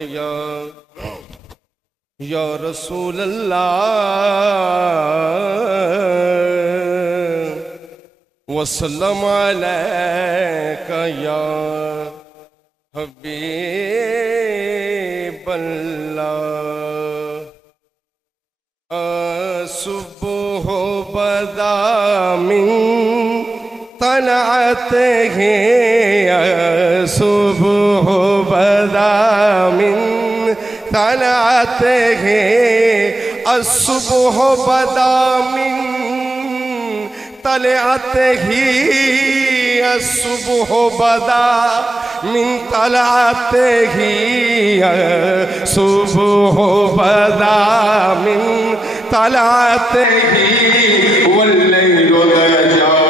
یا رسول اللہ وسلم علیک یا حبیب اللہ صبح بدا من طلعته صبح بدا من طلعته الصبح بدا من طلعته الصبح بدا من طلعته الصبح بدا من طلعته والليل ضجا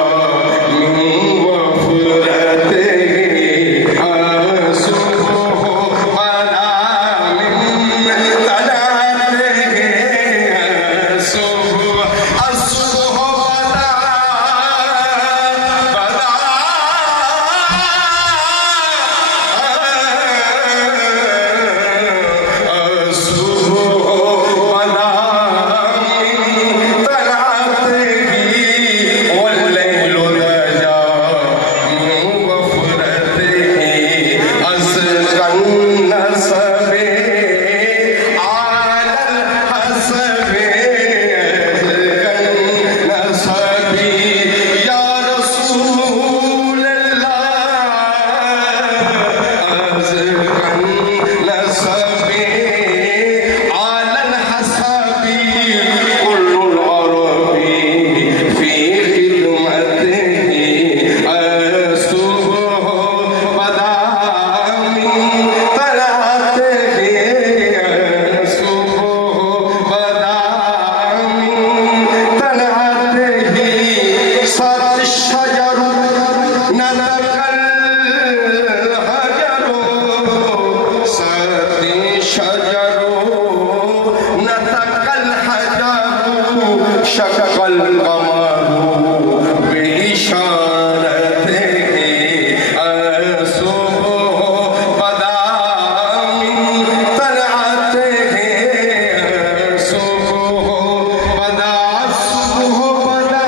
شق القمر بإشارته الصبح بدا من طلعته الصبح بدا الصبح بدا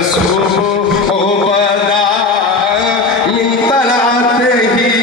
الصبح بدا من طلعته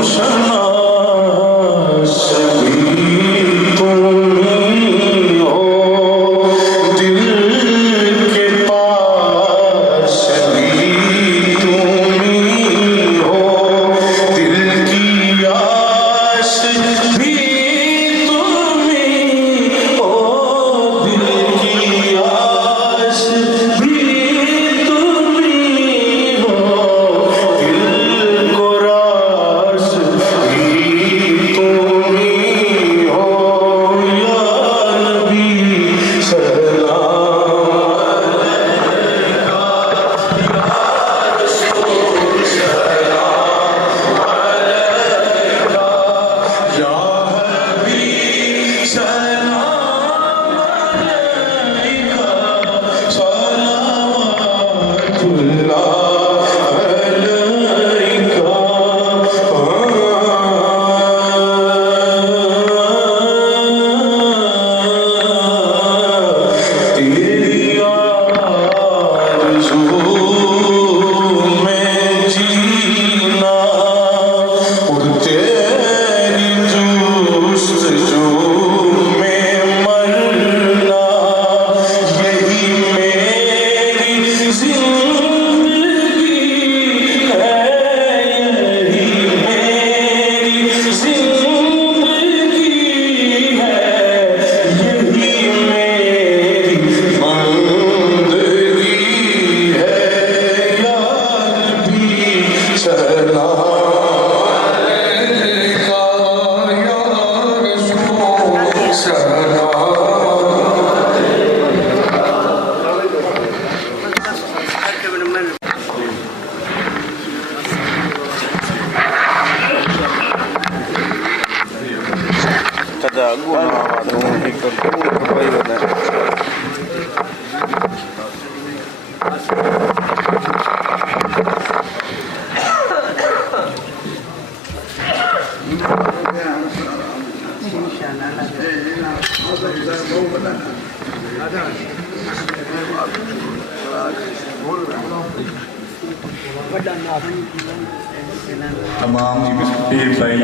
Shana Sabi تمام پیر بھائی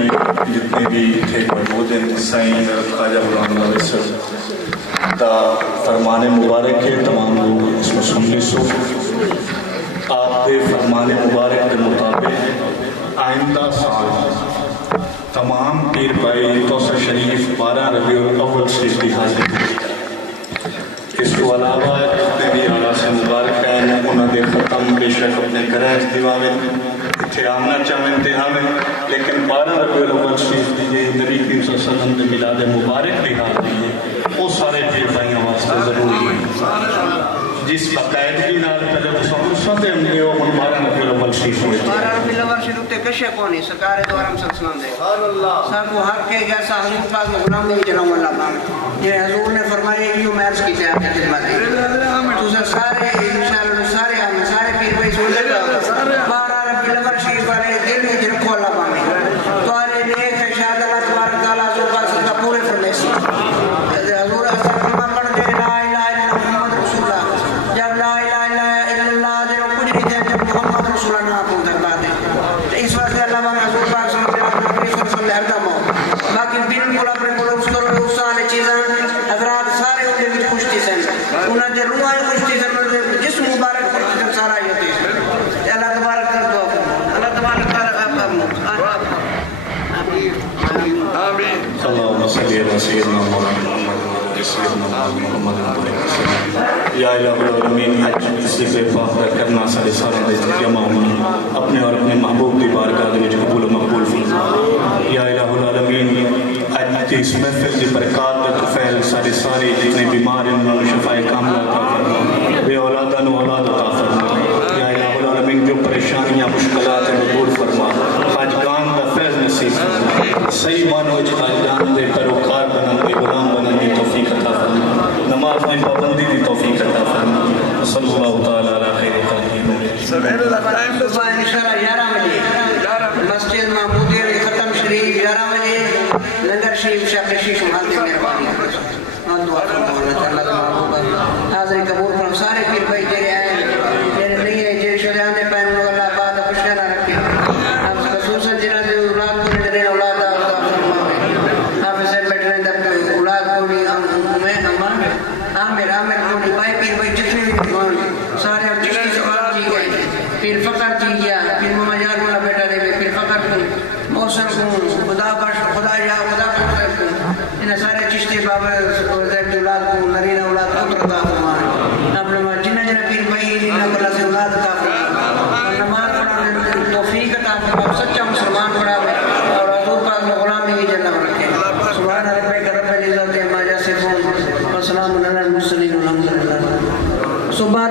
جتنے بھی تھے موجود ہیں، سائیں خواجہ غلام نوید کا فرمان مبارک ہے، تمام لوگ اس میں سننے سو آپ کے فرمان مبارک کے مطابق آئندہ سال تمام پیر بھائی توسہ شریف 12 ربیع الاول سے بھی حاضر ہیں۔ اس کو علاوہ جتنے بھی آغا سے مبارک ہیں انہوں نے ختم بے شک اپنے گھریں دیواویں اتھے آمنا چاہیں تے آمیں، لیکن 12 ربیع الاول شریف دیجئے نبی کریم صلی اللہ علیہ وسلم کے میلاد مبارک بھی حاضر ہیں، وہ سارے پیر بھائیوں واسطے ضروری ہیں جس باقاعدگی نال پہلے تصور سے ہم نے وہ 12 ربیع الاول شریف ہوئے 12 ربیع الاول شریف تے کشے کونی سرکار دو عالم صلی اللہ علیہ وسلم دے سبحان اللہ سب کو حق کے گیا حضور پاک غلام نبی جلال اللہ پاک یہ حضور نے فرمایا یہ میرج کی ہے کہ خدمت تو سارے انشاءاللہ سارے ہم سارے پیر بھائی سن لے 12 ربیع الاول شریف والے دل میں جن کو اللہ پاک تو ارے نیک ہے شاید اللہ تبارک تعالی جو کا سب کا پورے فرمیسی حضور اثر فرمان پڑھ دے لا الہ الا محمد رسول اللہ جب لا الہ الا اللہ دے کچھ نہیں دے جب محمد رسول اللہ کو دربا دے اس واسطے اللہ پاک حضور پاک صلی اللہ علیہ وسلم ہر دم باقی بالکل اپنے کو اس کرو اس سارے چیزاں حضرات سارے ان کے خوش تھی سن انہاں دے روح خوش تھی سن جس مبارک خوش تھی سارا یہ تھی اللہ تبارک کر دو اللہ تبارک کر آمین اللہم صلی علی سیدنا محمد سیدنا محمد یا الہ العالمین حج اسی سے فاخر کرنا سارے سارے دے جمع ہونا اپنے اور اپنے محبوب کی بارگاہ دے قبول و مقبول فرما یا الہ العالمین حج اس محفل کی برکات کا فیل سارے سارے جتنے بیمار ہیں انہوں نے شفاء کاملہ عطا فرما بے اولادان و اولاد عطا فرما یا الہ العالمین جو پریشانیاں مشکلات ہیں دور فرما حاجگان کا فیض نصیب فرما صحیح معنوں وچ حاجگان دے پیروکار بنن دے غلام بنن دی توفیق عطا فرما نماز میں پابندی دی توفیق عطا فرما صلی اللہ تعالی علی خیر خلقہ سبحان اللہ ٹائم تو انشاءاللہ 11 بجے مسجد محمودیہ میں ختم شریف 11 بجے لنگر شریف شاہ شیخ مہاتے مہربانی اور دعا کرتا ہوں اللہ تعالیٰ حاضر قبول کرو سارے پیر بھائی تیرے آئے میرے نہیں ہے جیرے شدیان دے پہن لوگ اللہ بعد خوشیاں نہ رکھے ہم خصوصاً جنہاں دے اولاد کو نہیں دین اولاد حافظ صاحب بیٹھ رہے ہیں اولاد کو نہیں عامر کو نہیں بھائی پیر بھائی جتنے بھی دیوان سارے ہم چشتی سوال کی گئے پیر فقر کی گیا پیر ممجار مولا بیٹا دے پیر فقر کو موسم کو خدا بخش خدا یا خدا کو انہیں سارے چشتی بابا اولاد کو نرین اولاد کو عطا فرمائے اپنے جنہ جنہ پیر بھائی جنہ اللہ سے اولاد عطا فرمائے نماز پڑھنے توفیق عطا فرمائے سچا مسلمان پڑھا اور حضور پاک میں غلام نہیں جنہ رکھے سبحان ربک رب العزت عما یصفون وسلام علی المرسلین والحمد للہ صبح